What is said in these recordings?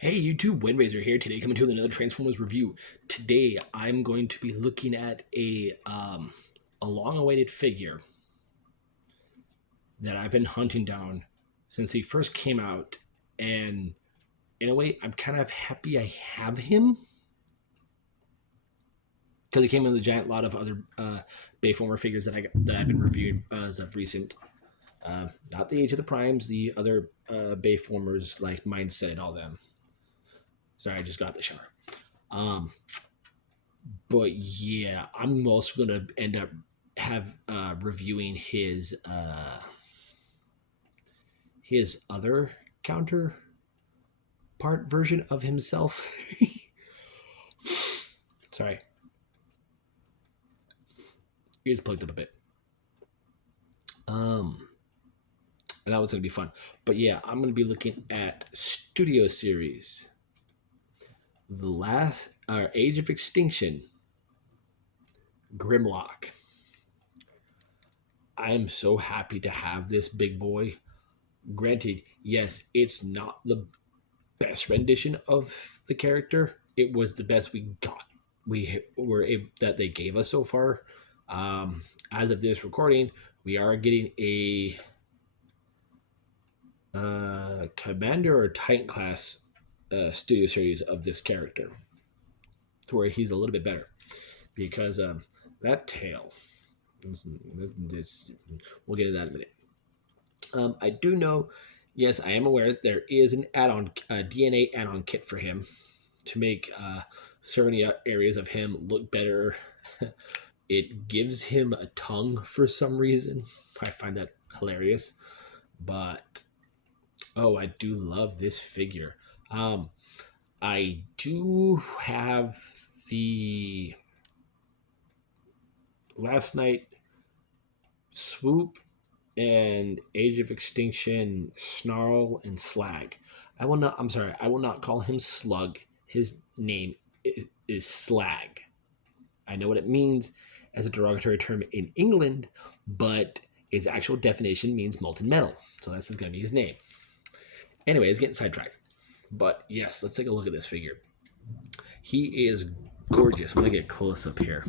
Hey YouTube, Windraiser here. Today coming to another Transformers review. Today I'm going to be looking at a long-awaited figure that I've been hunting down since he first came out, and in a way I'm kind of happy I have him because he came in with a giant lot of other Bayformer figures that I've been reviewing as of recent. Not the Age of the Primes, the other Bayformers like Mindset and all them. Sorry, I just got out the shower. But yeah, I'm also gonna end up reviewing his other counterpart version of himself. Sorry, he just plugged up a bit. And that was gonna be fun. But yeah, I'm gonna be looking at Studio Series, the last Age of Extinction, Grimlock. I am so happy to have this big boy. Granted, yes, it's not the best rendition of the character. It was the best we got. We were able, that they gave us so far. As of this recording, we are getting a Commander or Titan class studio series of this character, to where he's a little bit better because that tail. We'll get into that in a minute. I do know, yes, I am aware that there is an add-on DNA add-on kit for him to make certain areas of him look better. It gives him a tongue for some reason. I find that hilarious. But oh, I do love this figure. I do have the Last Night Swoop and Age of Extinction Snarl and Slag. I will not call him Slug. His name is Slag. I know what it means as a derogatory term in England, but its actual definition means molten metal. So that's going to be his name. Anyways, getting sidetracked. But yes, let's take a look at this figure. He is gorgeous. I'm going to get close up here.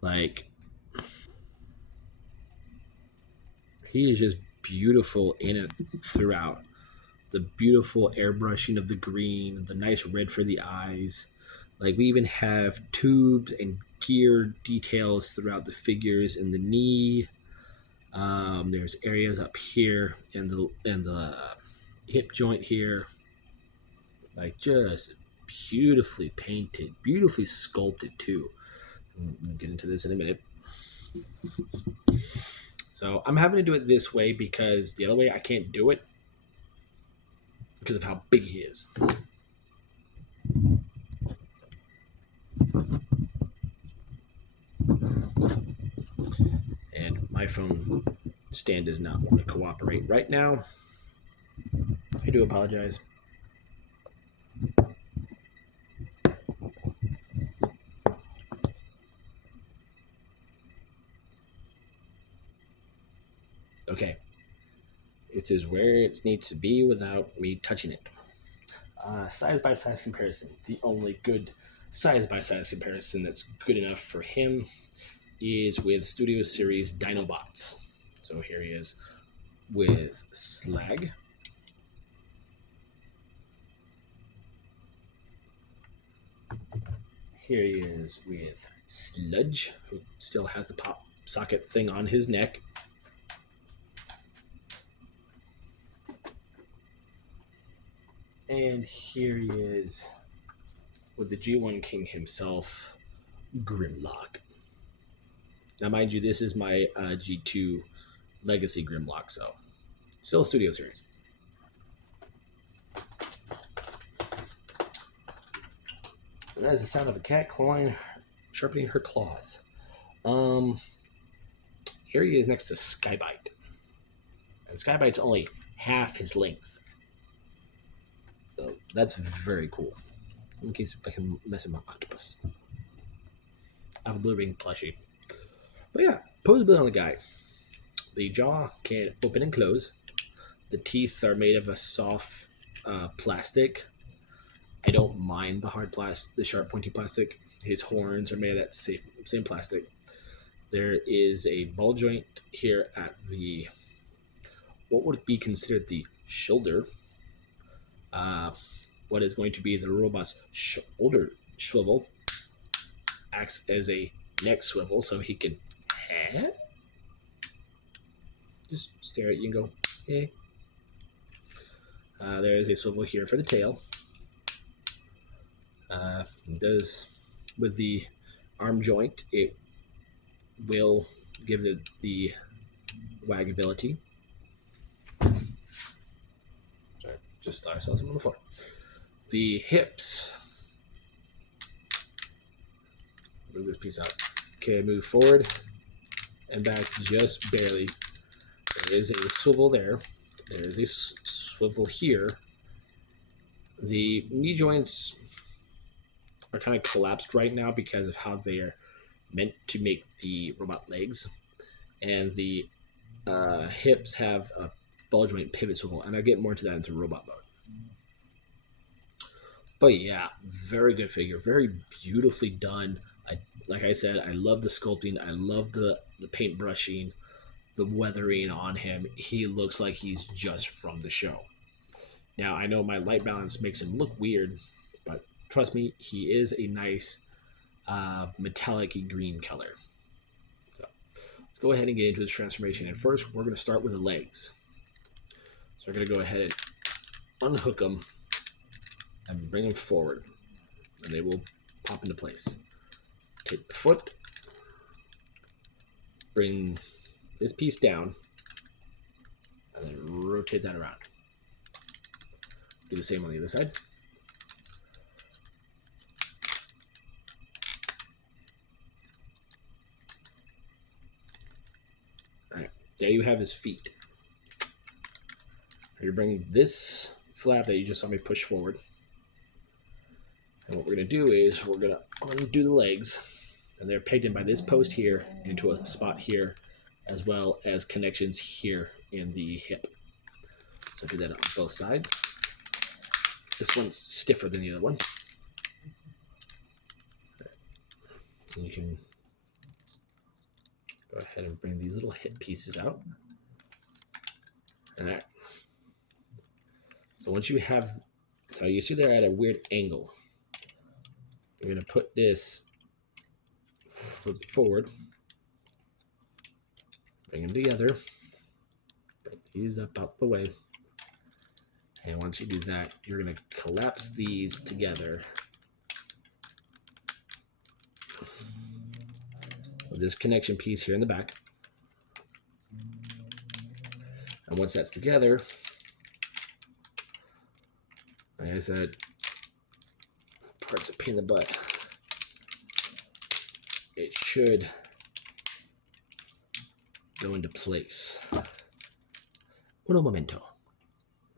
Like, he is just beautiful in it throughout. The beautiful airbrushing of the green, the nice red for the eyes. Like, we even have tubes and gear details throughout the figures in the knee. There's areas up here and the hip joint here. Like, just beautifully painted, beautifully sculpted too. We'll get into this in a minute. So I'm having to do it this way because the other way I can't do it because of how big he is. And my phone stand does not want to cooperate right now. I do apologize. Okay. It is where it needs to be without me touching it. Size by size comparison. The only good size by size comparison that's good enough for him is with Studio Series Dinobots. So here he is with Slag. Here he is with Sludge, who still has the pop socket thing on his neck. And here he is with the G1 King himself, Grimlock. Now, mind you, this is my G2 Legacy Grimlock, so still a Studio Series. And that is the sound of a cat clawing, sharpening her claws. Here he is next to Skybite. And Skybite's only half his length. So that's very cool. In case I can mess with my octopus. I have a blue ring plushie. But yeah, posability on the guy. The jaw can open and close. The teeth are made of a soft plastic I don't mind the hard plastic, the sharp pointy plastic. His horns are made of that same plastic. There is a ball joint here at the what would be considered the shoulder. Uh, what is going to be the robot's shoulder swivel acts as a neck swivel, so he can just stare at you and go, "Hey." There is a swivel here for the tail. Does with the arm joint, it will give it the wag ability. Sorry, just I saw something on the floor. The hips. Move this piece out. Okay, move forward and back just barely. There is a swivel there. There is a swivel here. The knee joints are kind of collapsed right now because of how they are meant to make the robot legs. And the hips have a ball joint pivot swivel, and I'll get more into that into robot mode. But yeah, very good figure, very beautifully done. Like I said, I love the sculpting, I love the paint brushing, the weathering on him. He looks like he's just from the show. Now I know my light balance makes him look weird, but trust me, he is a nice metallic green color. So let's go ahead and get into his transformation. And first, we're going to start with the legs. So we're going to go ahead and unhook them and bring them forward, and they will pop into place. Take the foot, bring this piece down, and then rotate that around. Do the same on the other side. All right, there you have his feet. You're bringing this flap that you just saw me push forward. And what we're going to do is we're going to undo the legs, and they're pegged in by this post here into a spot here, as well as connections here in the hip. So do that on both sides. This one's stiffer than the other one. And you can go ahead and bring these little hip pieces out. All right. So once you have, so you see they're at a weird angle. You're going to put this forward, bring them together, bring these up out the way, and once you do that, you're going to collapse these together with this connection piece here in the back. And once that's together, like I said, parts of pain in the butt, it should go into place. Uno momento.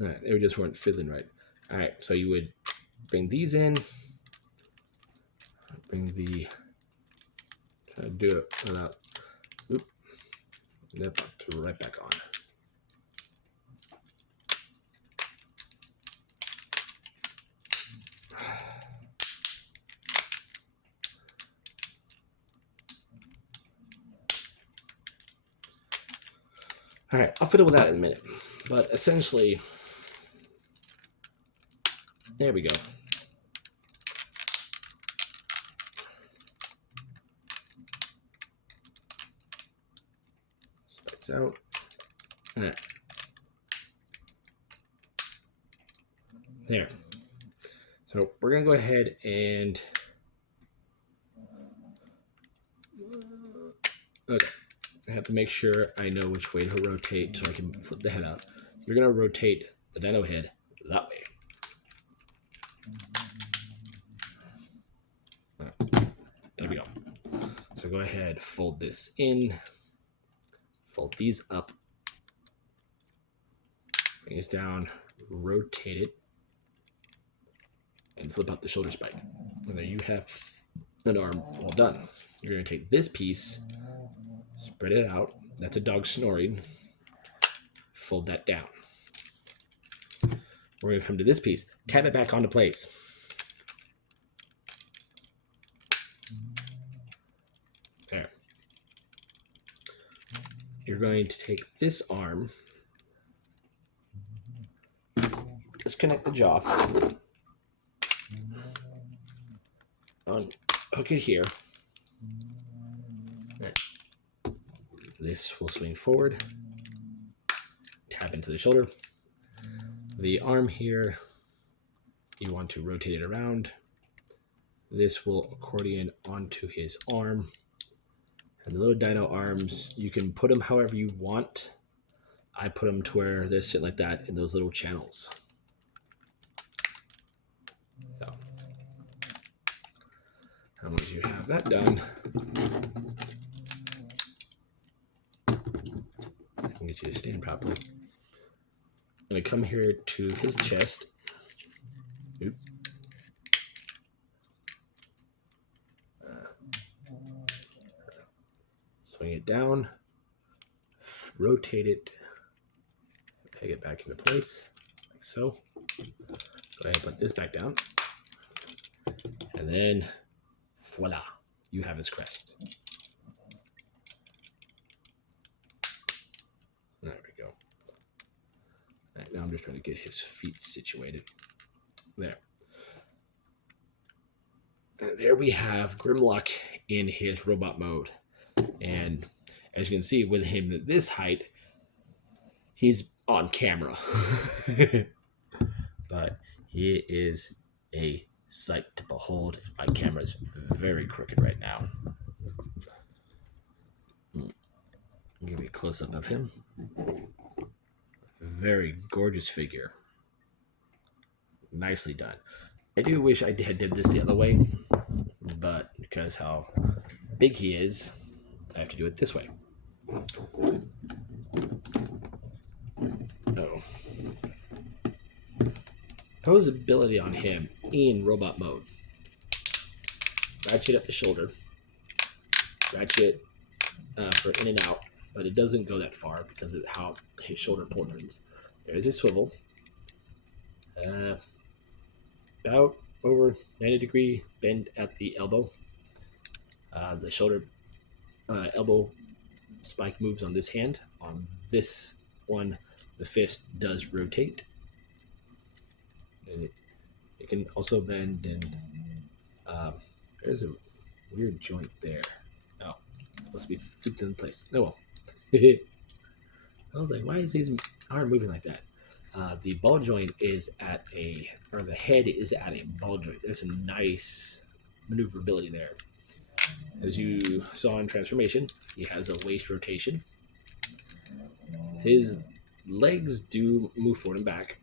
All right, they just weren't fiddling right. All right, so you would bring these in, bring the, try to do it without, oop, that popped right back on. All right, I'll fiddle with that in a minute. But essentially, there we go. Spikes out. All right. There. So we're going to go ahead and... Okay. I have to make sure I know which way to rotate so I can flip the head out. You're going to rotate the dino head that way. Right. There we go. So go ahead, fold this in, fold these up, bring this down, rotate it, and flip out the shoulder spike. And there you have an arm all done. You're going to take this piece, spread it out. That's a dog snoring. Fold that down. We're going to come to this piece. Tap it back onto place. you're going to take this arm, disconnect the jaw, hook it here. This will swing forward, tap into the shoulder. The arm here, you want to rotate it around. This will accordion onto his arm. And the little dino arms, you can put them however you want. I put them to where they sit like that in those little channels. So, once you have that done, I can get you to stand properly. I'm going to come here to his chest. Oop. Swing it down, rotate it, peg it back into place, like so. Go ahead and put this back down. And then, voila, you have his crest. There we go. Right, now I'm just trying to get his feet situated. There. There we have Grimlock in his robot mode. And as you can see, with him at this height, he's on camera. But he is a sight to behold. My camera is very crooked right now. I'll give you a close-up of him. Very gorgeous figure. Nicely done. I do wish I did this the other way, but because how big he is, I have to do it this way. Oh. Posability on him in robot mode. Ratchet up the shoulder. Ratchet for in and out, but it doesn't go that far because of how his shoulder turns. There's his swivel. About over 90-degree bend at the elbow. The shoulder elbow spike moves on this hand. On this one, the fist does rotate. And it can also bend, and there's a weird joint there. Oh, it's supposed to be flipped in place. Oh well. I was like, why is his arm moving like that? The ball joint is the head is at a ball joint. There's some nice maneuverability there. As you saw in transformation, he has a waist rotation. His legs do move forward and back.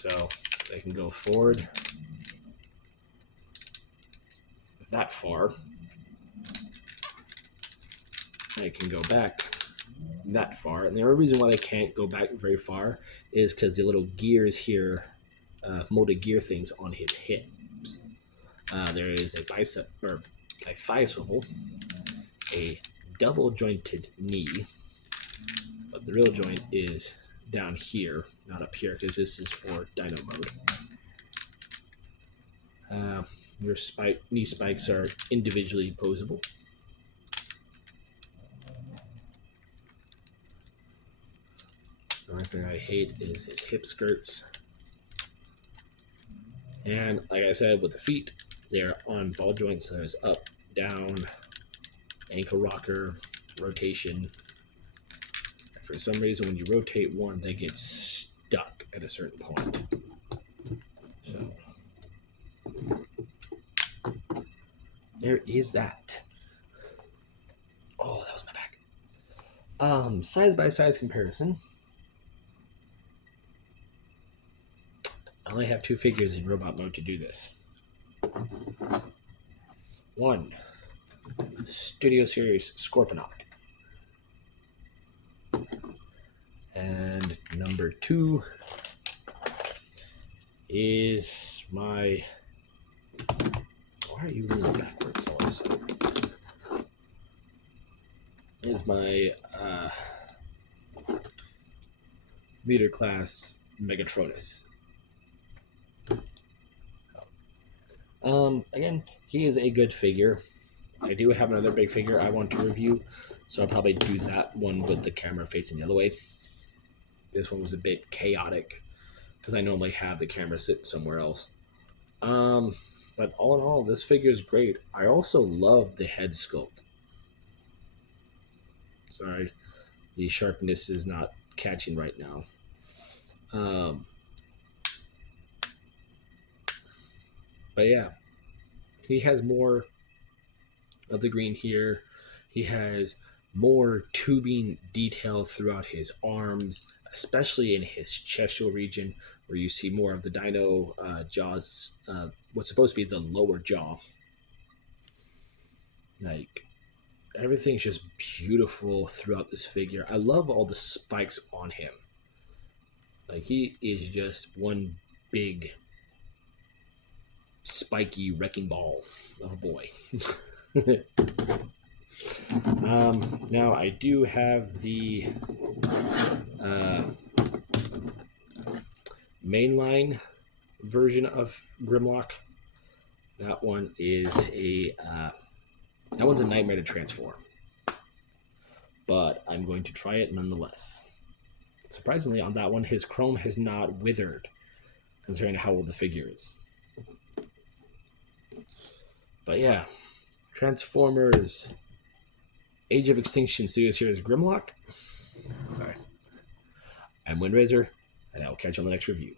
So they can go forward that far. They can go back that far. And the only reason why they can't go back very far is because the little gears here, molded gear things on his hips. There is a bicep or a thigh swivel, a double jointed knee, but the real joint is down here, not up here, because this is for dyno mode. Your knee spikes are individually posable. The only thing I hate is his hip skirts. And like I said, with the feet, they're on ball joints. So there's up, down, ankle rocker, rotation. And for some reason, when you rotate one, they get stuck at a certain point. So there is that. Oh, that was my back. Size by size comparison. I only have two figures in robot mode to do this. One, Studio Series Scorponok. And number two is my... Why are you leaning backwards all of a sudden? Is my meter class Megatronus. Again, he is a good figure. I do have another big figure I want to review, so I'll probably do that one with the camera facing the other way. This one was a bit chaotic because I normally have the camera sitting somewhere else. Um, but all in all, this figure is great. I also love the head sculpt. Sorry, the sharpness is not catching right now. Um, but yeah, he has more of the green here. He has more tubing detail throughout his arms, especially in his chestial region, where you see more of the dino jaws, what's supposed to be the lower jaw. Like, everything's just beautiful throughout this figure. I love all the spikes on him. Like, he is just one big spiky wrecking ball of a boy. Now I do have the mainline version of Grimlock. That one is that one's a nightmare to transform, but I'm going to try it nonetheless. Surprisingly, on that one, his chrome has not withered, considering how old the figure is. But yeah, Transformers Age of Extinction Studios here is Grimlock. Sorry. I'm Windrazor, and I'll catch you on the next review.